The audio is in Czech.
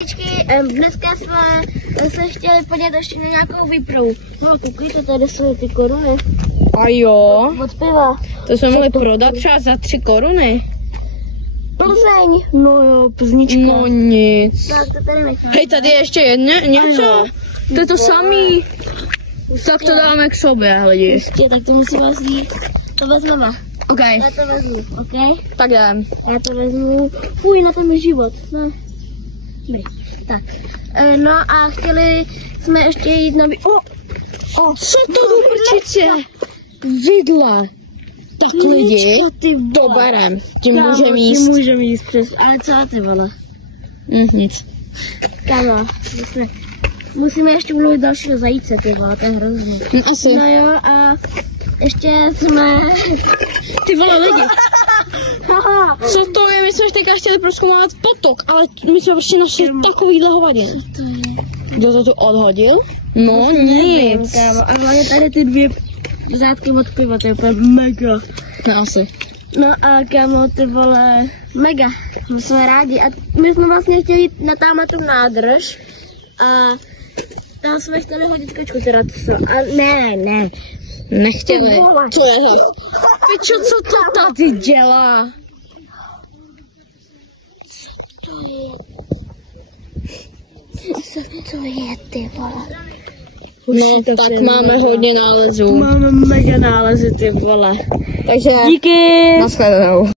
Dneska jsme se chtěli podívat ještě na nějakou výpravu. No, koukejte, tady jsou ty koruny. A jo. Od piva. To jsme mohli prodat třeba za 3 koruny. Plzeň. No jo, Plznička. No nic. Tak to tady nechám. Hej, tady je ještě něco. To je to samý. Tak to dáme k sobě, lidi. Ještě, tak to musíme vzít. To vezmeme. OK. Já to vezmu, OK? Tak jdem. Já to vezmu. Fuj, na tom je život. Ne. Ne. Tak. No a chtěli jsme ještě jít na... Co to do prčice? Vidle. Tak lidi, to berem. Tím můžeme jíst. Tím můžeme jíst přes, ale co ty vole? Nic. Kámo, musíme ještě mluvit dalšího zajíce, ty vole, to je hrozný. Asi. No jo, a ještě jsme... Ty vole lidi. Co to je? My jsme teďka chtěli prozkoumávat potok, ale my jsme prostě našli takovýhle hovadin. Kdo to tu odhodil? No nic. Kámo, a hlavně tady ty dvě řádky od piva, to je úplně mega. No asi. No a kámo, ty vole, mega, my jsme rádi a my jsme vlastně chtěli jít na tamhle nádrž a tam jsme chtěli hodit kočku teda, a ne. Nechtěli. Co je? Pičo, co to tady dělá? Co to je, ty vole? No, tak máme hodně nálezů. Máme mega nálezy, ty vole. Takže díky. nashledanou.